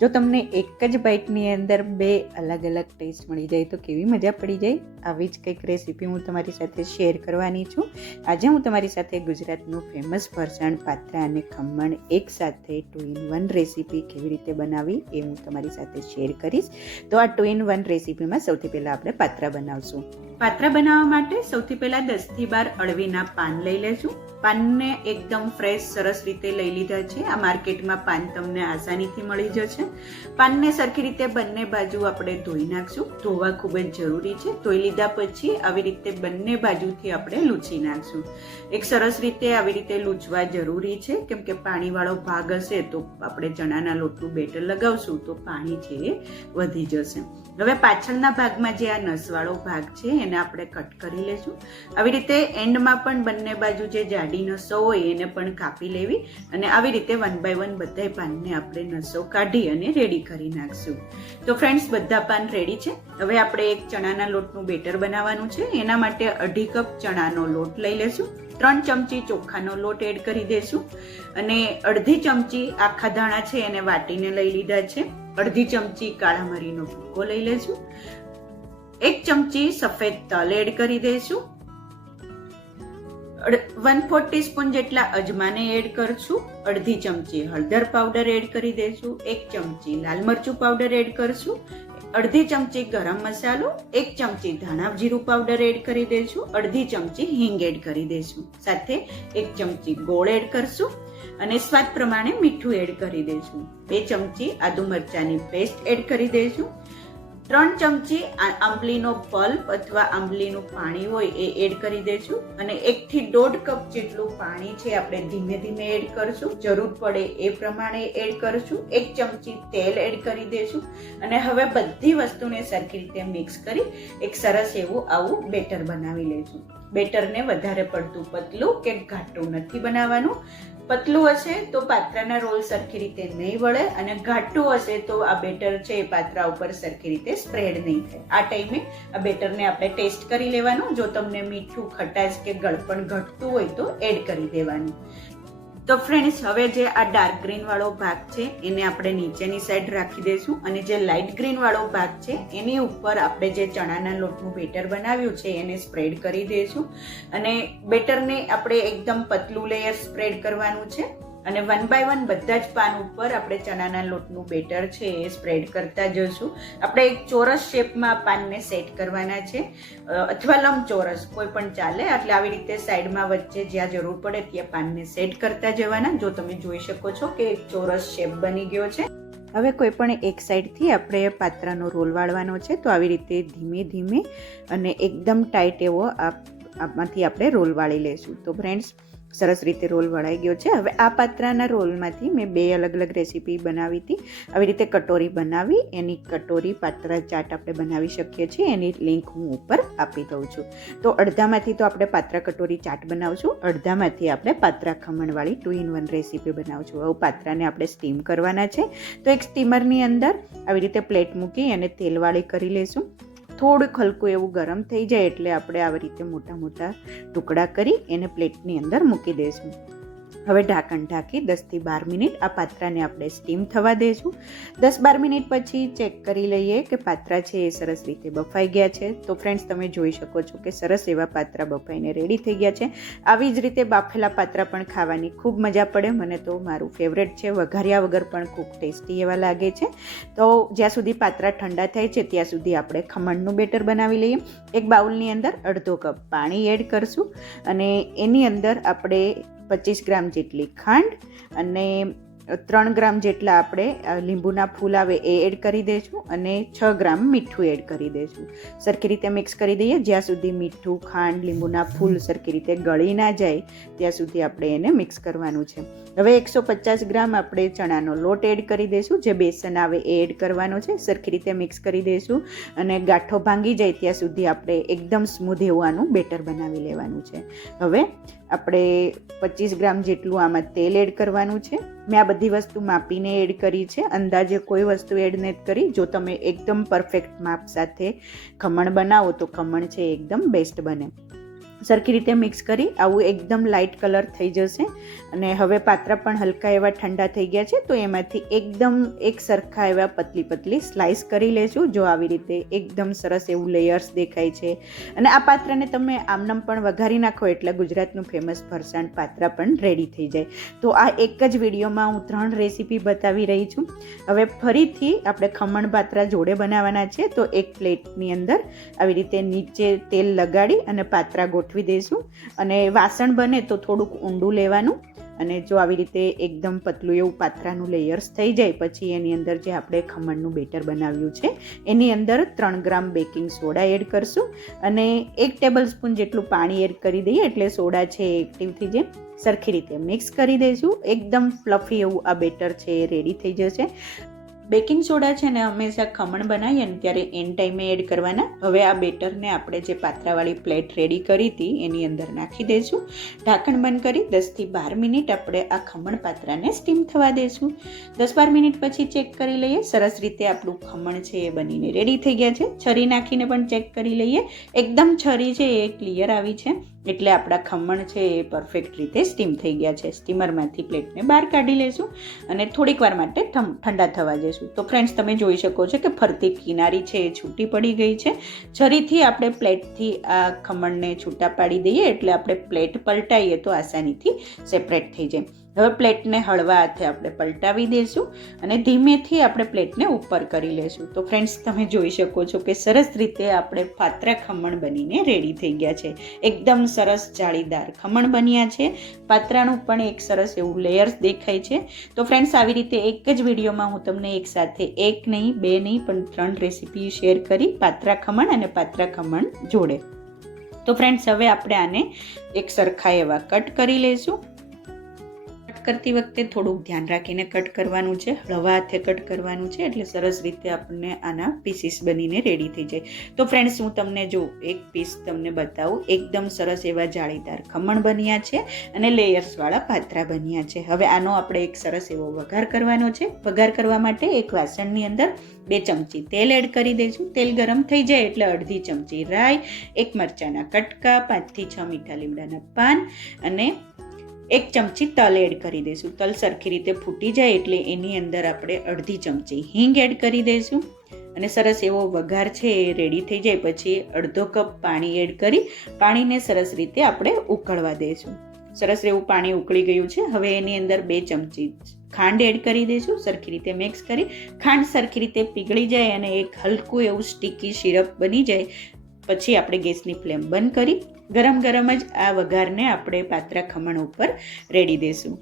જો તમને એક જ બાઇટની અંદર બે અલગ અલગ ટેસ્ટ મળી જાય તો કેવી મજા પડી જાય. આવી જ કંઈક રેસીપી હું તમારી સાથે શેર કરવાની છું. આજે હું તમારી સાથે ગુજરાતનું ફેમસ ફરસાણ પાત્રા અને ખમણ એકસાથે 2 in 1 રેસીપી કેવી રીતે બનાવી એ હું તમારી સાથે શેર કરીશ. તો આ 2 in 1 રેસીપીમાં સૌથી પહેલાં આપણે પાત્રા બનાવશું. પાત્રા બનાવવા માટે સૌથી પહેલાં 10 થી 12 અળવીના પાન લઈ લેશું. પાનને એકદમ ફ્રેશ સરસ રીતે લઈ લીધા છે. આ માર્કેટમાં પાન તમને આસાનીથી મળી જશે. પાનને સરખી રીતે બંને બાજુ આપણે ધોઈ નાખશું. ધોવા ખૂબ જ જરૂરી છે. ધોઈ લીધા પછી આવી રીતે બંને બાજુથી આપણે લૂછી નાખશું. એક સરસ રીતે આવી રીતે લૂછવા જરૂરી છે, કેમ કે પાણીવાળો ભાગ હશે તો આપણે ચણાના લોટનું બેટર લગાવશું તો પાણી છે એ વધી જશે. હવે પાછળના ભાગમાં જે આ નસવાળો ભાગ છે એને આપણે કટ કરી લેશું. આવી રીતે એન્ડમાં પણ બંને બાજુ જે જાડી નસો હોય એને પણ કાપી લેવી અને આવી રીતે 1 by 1 બધા પાનને આપણે નસો કાઢી અને રેડી કરી નાખશું. તો ફ્રેન્ડ્સ, બધા પાન રેડી છે. હવે આપણે એક ચણાના લોટનું બેટર બનાવવાનું છે. એના માટે 1/2 કપ ચણાનો લોટ લઈ લેશું. 3 ચમચી ચોખાનો લોટ એડ કરી દેશું અને 1/2 ચમચી આખા ધાણા છે એને વાટીને લઈ લીધા છે. 1/2 ચમચી કાળા મરીનો ભૂકો લઈ લેશું. 1 ચમચી સફેદ તલ એડ કરી દઈશું. 1/4 ટીસ્પૂન જેટલા અજમાને એડ કરશું. 1/2 ચમચી હળદર પાવડર એડ કરી દઈશું. 1 ચમચી લાલ મરચું પાવડર એડ કરશું. 1/2 ચમચી ગરમ મસાલો, 1 ચમચી ધાણા જીરું પાવડર એડ કરી દઈશું. 1/2 ચમચી હિંગ એડ કરી દઈશું. સાથે 1 ચમચી ગોળ એડ કરશું અને સ્વાદ પ્રમાણે મીઠું એડ કરી દઈશું. 2 ચમચી આદુ મરચાની પેસ્ટ એડ કરી દઈશું. 3 ચમચી આંબલીનો પલ્પ અથવા આંબલીનું પાણી હોય એ એડ કરી દઈશું અને 1 થી 1.5 કપ જેટલું પાણી છે આપણે ધીમે ધીમે એડ કરશું. જરૂર પડે એ પ્રમાણે એડ કરશું. 1 ચમચી તેલ એડ કરી દઈશું અને હવે બધી વસ્તુને સરખી રીતે મિક્સ કરી એક સરસ એવું આવું બેટર બનાવી લઈશું. બેટરને વધારે પડતું પતલું કે ઘાટું નથી બનાવવાનું. પતલું હશે તો પાત્રાના રોલ સરખી રીતે નહીં વળે અને ઘાટું હશે તો આ બેટર છે એ પાત્રા ઉપર સરખી રીતે સ્પ્રેડ નહીં થાય. આ ટાઈમે આ બેટરને આપણે ટેસ્ટ કરી લેવાનું. જો તમને મીઠું, ખટાશ કે ગળપણ ઘટતું હોય તો એડ કરી દેવાનું. તો ફ્રેન્ડ્સ, હવે જે આ ડાર્ક ગ્રીન વાળો ભાગ છે એને આપણે નીચેની સાઈડ રાખી દઈશું અને જે લાઇટ ગ્રીન વાળો ભાગ છે એની ઉપર આપણે જે ચણાના લોટનું બેટર બનાવ્યું છે એને સ્પ્રેડ કરી દઈશું અને બેટરને આપણે એકદમ પતલું લેયર સ્પ્રેડ કરવાનું છે અને 1 by 1 બધા જ પાન ઉપર આપણે ચણાના લોટનું બેટર છે એ સ્પ્રેડ કરતા જઈશું. આપણે એક ચોરસ શેપમાં પાનને સેટ કરવાના છે અથવા લંબચોરસ કોઈ પણ ચાલે. એટલે આવી રીતે સાઈડમાં વચ્ચે જ્યાં જરૂર પડે ત્યાં પાનને સેટ કરતા જવાના. જો તમે જોઈ શકો છો કે એક ચોરસ શેપ બની ગયો છે. હવે કોઈ પણ એક સાઈડથી આપણે પાત્રાનો રોલ વાળવાનો છે તો આવી રીતે ધીમે ધીમે અને એકદમ ટાઈટ એવો આમાંથી આપણે રોલ વાળી લઈશું. તો ફ્રેન્ડ્સ, સરસ રીતે રોલ વળાઈ ગયો છે. હવે આ પાત્રાના રોલમાંથી મેં 2 અલગ અલગ રેસીપી બનાવી હતી. આવી રીતે કટોરી બનાવી એની કટોરી પાત્રા ચાટ આપણે બનાવી શકીએ છીએ. એની લિંક હું ઉપર આપી દઉં છું. તો અડધામાંથી તો આપણે પાત્રા કટોરી ચાટ બનાવશું, અડધામાંથી આપણે પાત્રા ખમણવાળી 2 in 1 રેસીપી બનાવશું. હવે પાત્રાને આપણે સ્ટીમ કરવાના છે. તો એક સ્ટીમરની અંદર આવી રીતે પ્લેટ મૂકી અને તેલવાળી કરી લઈશું. થોડુંક હલકું એવું ગરમ થઈ જાય એટલે આપણે આવી રીતે મોટા મોટા ટુકડા કરી એને પ્લેટની અંદર મૂકી દઈશું. હવે ઢાંકણ ઢાંકી 10 થી 12 મિનિટ આ પાત્રાને આપણે સ્ટીમ થવા દઈશું. 10-12 મિનિટ પછી ચેક કરી લઈએ કે પાત્રા છે એ સરસ રીતે બફાઈ ગયા છે. તો ફ્રેન્ડ્સ, તમે જોઈ શકો છો કે સરસ એવા પાત્રા બફાઈને રેડી થઈ ગયા છે. આવી જ રીતે બાફેલા પાત્રા પણ ખાવાની ખૂબ મજા પડે. મને તો મારું ફેવરેટ છે. વઘાર્યા વગર પણ ખૂબ ટેસ્ટી એવા લાગે છે. તો જ્યાં સુધી પાત્રા ઠંડા થાય છે ત્યાં સુધી આપણે ખમણનું બેટર બનાવી લઈએ. એક બાઉલની અંદર 1/2 કપ પાણી એડ કરશું અને એની અંદર આપણે 25 ગ્રામ જેટલી ખાંડ અને 3 ગ્રામ જેટલા આપણે લીંબુના ફૂલ આવે એ એડ કરી દઈશું અને 6 ગ્રામ મીઠું એડ કરી દઈશું. સરખી રીતે મિક્સ કરી દઈએ. જ્યાં સુધી મીઠું, ખાંડ, લીંબુના ફૂલ સરખી રીતે ગળી ના જાય ત્યાં સુધી આપણે એને મિક્સ કરવાનું છે. હવે 150 ગ્રામ આપણે ચણાનો લોટ એડ કરી દઈશું. જે બેસન આવે એ એડ કરવાનો છે. સરખી રીતે મિક્સ કરી દઈશું અને ગાંઠો ભાંગી જાય ત્યાં સુધી આપણે એકદમ સ્મૂધ એવું આનું બેટર બનાવી લેવાનું છે. હવે આપણે 25 ગ્રામ જેટલું આમાં તેલ એડ કરવાનું છે. મેં આ બધી વસ્તુ માપીને એડ કરી છે. અંદાજે કોઈ વસ્તુ એડ નથી કરી. જો તમે એકદમ પરફેક્ટ માપ સાથે ખમણ બનાવો તો ખમણ છે એકદમ બેસ્ટ બને. સરખી રીતે મિક્સ કરી આવું એકદમ લાઇટ કલર થઈ જશે. અને હવે પાત્રા પણ હલકા એવા ઠંડા થઈ ગયા છે, તો એમાંથી એકદમ એક સરખા એવા પતલી પતલી સ્લાઇસ કરી લેશું. જો આવી રીતે એકદમ સરસ એવું લેયર્સ દેખાય છે. અને આ પાત્રાને તમે આમનામ પણ વઘારી નાખો એટલે ગુજરાતનું ફેમસ ફરસાણ પાત્રા પણ રેડી થઈ જાય. તો આ એક જ વિડીયોમાં હું 3 રેસીપી બતાવી રહી છું. હવે ફરીથી આપણે ખમણ પાત્રા જોડે બનાવવાના છે, તો એક પ્લેટની અંદર આવી રીતે નીચે તેલ લગાડી અને પાત્રા ગોઠવી દઈશું. અને વાસણ બને તો થોડુંક ઊંડું લેવાનું. અને જો આવી રીતે એકદમ પતલું એવું પાત્રાનું લેયર્સ થઈ જાય પછી એની અંદર જે આપણે ખમણનું બેટર બનાવ્યું છે એની અંદર 3 ગ્રામ બેકિંગ સોડા એડ કરશું. અને 1 ટેબલ સ્પૂન જેટલું પાણી એડ કરી દઈએ એટલે સોડા છે એ એક્ટિવ થઈ જાય. સરખી રીતે મિક્સ કરી દઈશું. એકદમ ફ્લફી એવું આ બેટર છે એ રેડી થઈ જશે. બેકિંગ સોડા છે ને હંમેશા ખમણ બનાવીએ ને ત્યારે એન્ડ ટાઈમે એડ કરવાના. હવે આ બેટરને આપણે જે પાત્રાવાળી પ્લેટ રેડી કરી હતી એની અંદર નાખી દઈશું. ઢાંકણ બંધ કરી 10થી 12 મિનિટ આપણે આ ખમણ પાત્રાને સ્ટીમ થવા દઈશું. 10-12 મિનિટ પછી ચેક કરી લઈએ. સરસ રીતે આપણું ખમણ છે એ બનીને રેડી થઈ ગયા છે. છરી નાખીને પણ ચેક કરી લઈએ. એકદમ છરી છે એ ક્લિયર આવી છે એટલે આપણા ખમણ છે એ પરફેક્ટ રીતે સ્ટીમ થઈ ગયા છે. સ્ટીમરમાંથી પ્લેટને બહાર કાઢી લેશું અને થોડીક વાર માટે ઠંડા થવા જઈશું. તો ફ્રેન્ડ્સ તમે જોઈ શકો છો કે ફરતી કિનારી છે એ છૂટી પડી ગઈ છે. છરીથી આપણે પ્લેટથી આ ખમણને છૂટા પાડી દઈએ એટલે આપણે પ્લેટ પલટાઈએ તો આસાનીથી સેપરેટ થઈ જાય. હવે પ્લેટને હળવા હાથે આપણે પલટાવી દઈશું અને ધીમેથી આપણે પ્લેટને ઉપર કરી લેશું. તો ફ્રેન્ડ્સ તમે જોઈ શકો છો કે સરસ રીતે આપણે પાત્રા ખમણ બનીને રેડી થઈ ગયા છે. એકદમ સરસ જાળીદાર ખમણ બન્યા છે. પાત્રાનું પણ એક સરસ એવું લેયર્સ દેખાય છે. તો ફ્રેન્ડ્સ આવી રીતે એક જ વિડીયોમાં હું તમને એક સાથે 1 નહીં 2 નહીં પણ 3 રેસીપી શેર કરી પાત્રા ખમણ અને પાત્રા ખમણ જોડે. તો ફ્રેન્ડ્સ હવે આપણે આને એક સરખા એવા કટ કરી લઈશું. કરતી વખતે થોડુંક ધ્યાન રાખીને કટ કરવાનું છે. હળવા હાથે કટ કરવાનું છે એટલે સરસ રીતે આપણને આના પીસીસ બનીને રેડી થઈ જાય. તો ફ્રેન્ડ્સ હું તમને જો એક પીસ તમને બતાવું. એકદમ સરસ એવા જાળીદાર ખમણ બન્યા છે અને લેયર્સવાળા પાત્રા બન્યા છે. હવે આનો આપણે એક સરસ એવો વઘાર કરવાનો છે. વઘાર કરવા માટે એક વાસણની અંદર 2 ચમચી તેલ એડ કરી દઈશું. તેલ ગરમ થઈ જાય એટલે અડધી ચમચી રાઈ, 1 મરચાના કટકા, 5 થી 6 મીઠા લીમડાના પાન અને 1 ચમચી તલ એડ કરી દઈશું. તલ સરખી રીતે ફૂટી જાય એટલે એની અંદર આપણે અડધી ચમચી હિંગ એડ કરી દઈશું. અને સરસ એવો વઘાર છે એ રેડી થઈ જાય પછી અડધો કપ પાણી એડ કરી પાણીને સરસ રીતે આપણે ઉકળવા દઈશું. સરસ એવું પાણી ઉકળી ગયું છે. હવે એની અંદર 2 ચમચી ખાંડ એડ કરી દઈશું. સરખી રીતે મિક્સ કરી ખાંડ સરખી રીતે પીગળી જાય અને એક હલકું એવું સ્ટીકી સિરપ બની જાય પછી આપણે ગેસની ફ્લેમ બંધ કરી ગરમ ગરમ જ આ વઘારને આપણે પાત્રા ખમણ ઉપર રેડી દઈશું.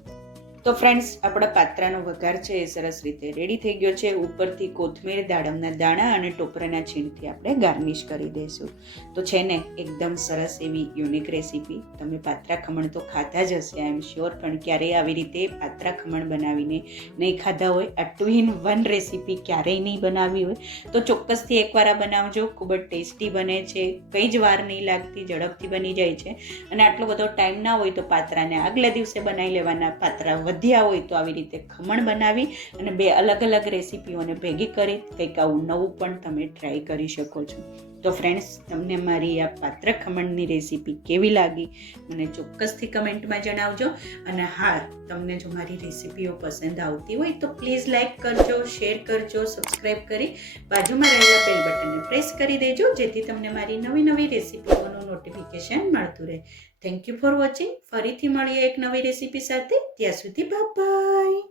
તો ફ્રેન્ડ્સ આપણા પાત્રાનો વઘાર છે એ સરસ રીતે રેડી થઈ ગયો છે. ઉપરથી કોથમીર, દાડમના દાણા અને ટોપરાના છીણથી આપણે ગાર્નિશ કરી દઈશું. તો છે ને એકદમ સરસ એવી યુનિક રેસીપી. તમે પાત્રા ખમણ તો ખાધા જ હશે આઈ એમ શ્યોર, પણ ક્યારેય આવી રીતે પાત્રા ખમણ બનાવીને નહીં ખાધા હોય, આ 2 in 1 રેસીપી ક્યારેય નહીં બનાવી હોય તો ચોક્કસથી એકવાર આ બનાવજો. ખૂબ જ ટેસ્ટી બને છે. કંઈ જ વાર નહીં લાગતી, ઝડપથી બની જાય છે. અને આટલો બધો ટાઈમ ના હોય તો પાત્રાને આગલા દિવસે બનાવી લેવાના. પાત્રા વધ્યા હોય તો આવી રીતે ખમણ બનાવી અને 2 અલગ અલગ રેસીપીઓને ભેગી કરી કંઈક આવું નવું પણ તમે ટ્રાય કરી શકો છો. તો ફ્રેન્ડ્સ તમને મારી આ પાત્રા ખમણની રેસીપી કેવી લાગી મને ચોક્કસથી કમેન્ટમાં જણાવજો. અને હા, તમને જો મારી રેસીપીઓ પસંદ આવતી હોય તો પ્લીઝ લાઈક કરજો, શેર કરજો, સબસ્ક્રાઈબ કરી બાજુમાં રહેલા બેલ બટનને પ્રેસ કરી દેજો જેથી તમને મારી નવી નવી રેસીપીઓનું નોટિફિકેશન મળતું રહે. Thank you for watching. ફરીથી મળીએ એક નવી રેસીપી સાથે. ત્યાં સુધી બાય બાય.